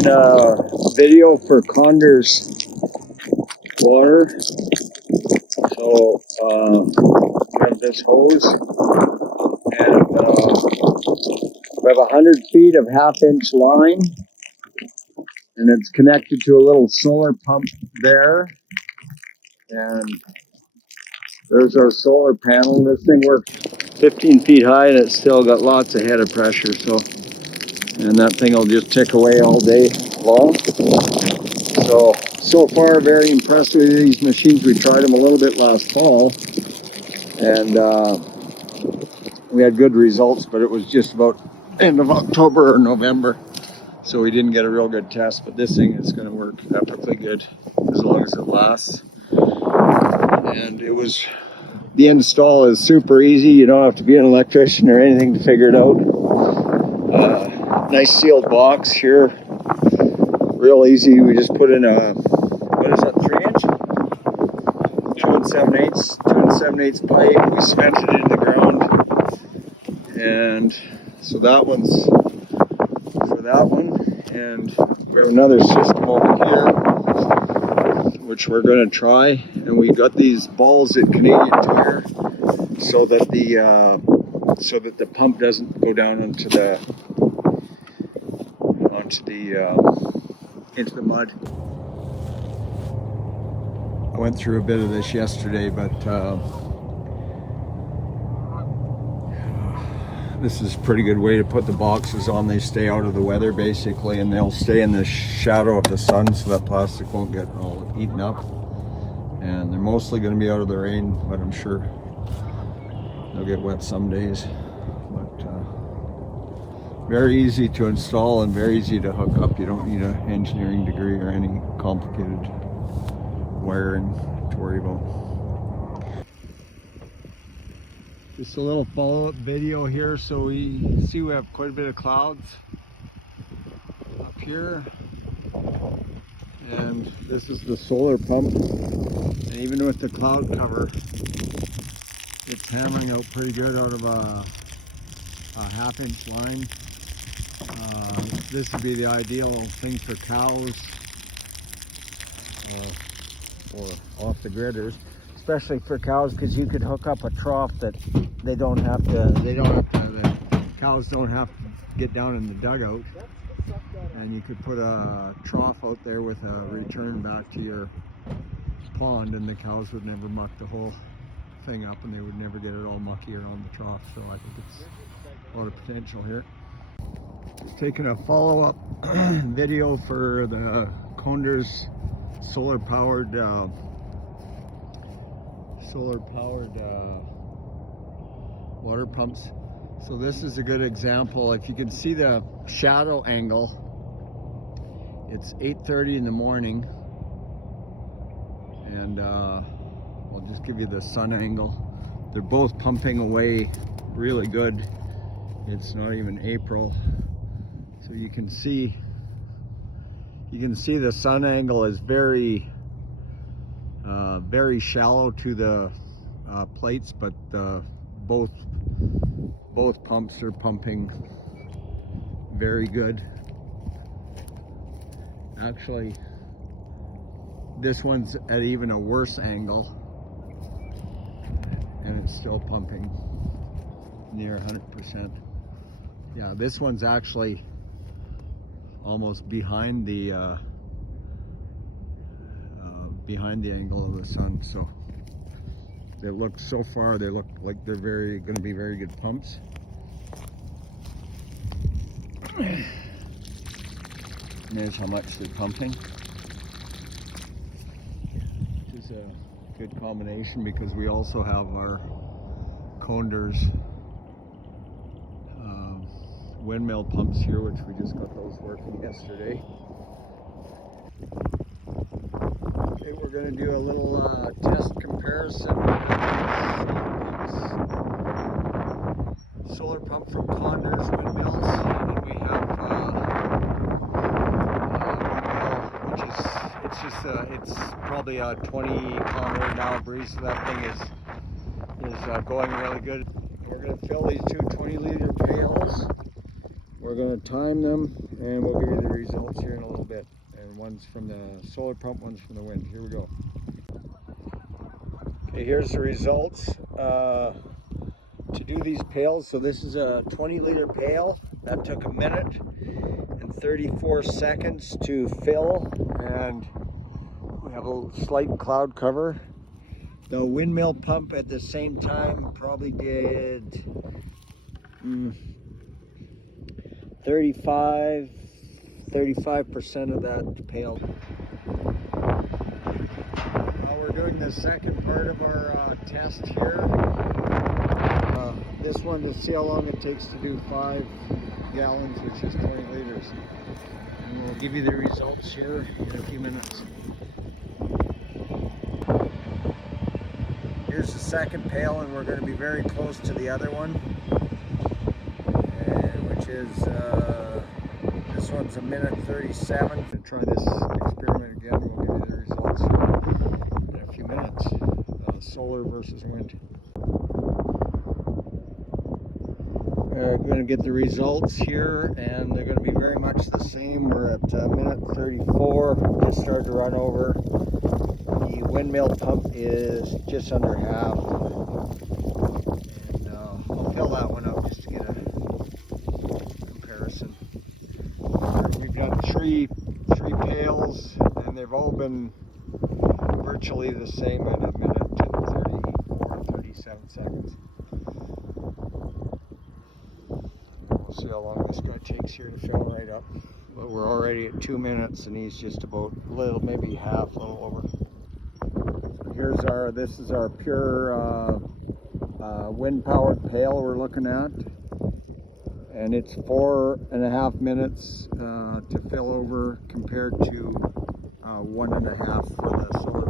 taking a video for Conder's water. So we have this hose, and we have 100 feet of half-inch line, and it's connected to a little solar pump there. And there's our solar panel. This thing works 15 feet high, and it's still got lots of head of pressure. And that thing will just tick away all day long. So far, very impressed with these machines. We tried them a little bit last fall, and we had good results, but it was just about end of October or November, so we didn't get a real good test. But this thing is going to work epically good as long as it lasts. And the install is super easy. You don't have to be an electrician or anything to figure it out. Nice sealed box here, real easy. We just put in a, what is that, 3-inch? 2 7/8 pipe. We cemented it in the ground. And so that one's for that one. And we have another system over here, which we're going to try. And we got these balls at Canadian Tire so that the pump doesn't go down into the mud. I went through a bit of this yesterday, but this is a pretty good way to put the boxes on. They stay out of the weather basically, and they'll stay in the shadow of the sun so that plastic won't get all eaten up. And they're mostly going to be out of the rain, but I'm sure they'll get wet some days. But very easy to install and very easy to hook up. You don't need an engineering degree or any complicated wiring to worry about. Just a little follow-up video here. So we see we have quite a bit of clouds up here, and this is the solar pump. And even with the cloud cover, it's hammering out pretty good out of a half-inch line. This would be the ideal thing for cows or off the gridders, especially for cows, because you could hook up a trough that the cows don't have to get down in the dugout, and you could put a trough out there with a return back to your pond, and the cows would never muck the whole thing up, and they would never get it all mucky around the trough. So I think it's a lot of potential here. Taking a follow-up video for the Conder's solar powered water pumps. So this is a good example. If you can see the shadow angle, it's 8:30 in the morning, and I'll just give you the sun angle. They're both pumping away really good. It's not even April, so you can see the sun angle is very shallow to the plates, but both pumps are pumping very good. Actually, this one's at even a worse angle, and it's still pumping near 100%. Yeah, this one's actually almost behind the angle of the sun. So they look, so far they look like they're going to be very good pumps. And there's how much they're pumping. Which is a good combination, because we also have our Conder's windmill pumps here, which we just got those working yesterday. Okay, we're going to do a little test comparison with solar pump from Conder's windmills, and we have windmill, which is it's probably a 20-kilometer-an-hour breeze, so that thing is going really good. We're going to fill these two 20-liter pails. We're going to time them, and we'll give you the results here in a little bit. And one's from the solar pump, one's from the wind. Here we go. Okay, here's the results. To do these pails, so this is a 20-liter pail. That took 1 minute and 34 seconds to fill, and we have a slight cloud cover. The windmill pump at the same time probably did 35% of that pail. We're doing the second part of our test here. This one, to see how long it takes to do 5 gallons, which is 20 liters. And we'll give you the results here in a few minutes. Here's the second pail, and we're going to be very close to the other one, which is, this one's 1 minute 37. I'm going to try this experiment again. We'll give you the results in a few minutes. Solar versus wind. We're going to get the results here, and they're going to be very much the same. We're at minute 34, just started to run over. The windmill pump is just under half, and I'll fill that one up just to get a comparison. We've done three pails, and they've all been virtually the same at 1 minute and 34, 37 seconds. We'll see how long this guy takes here to fill right up. But we're already at 2 minutes, and he's just about a little, maybe half, a little over. This is our pure wind-powered pail we're looking at, and it's 4.5 minutes to fill over compared to 1.5 for the solar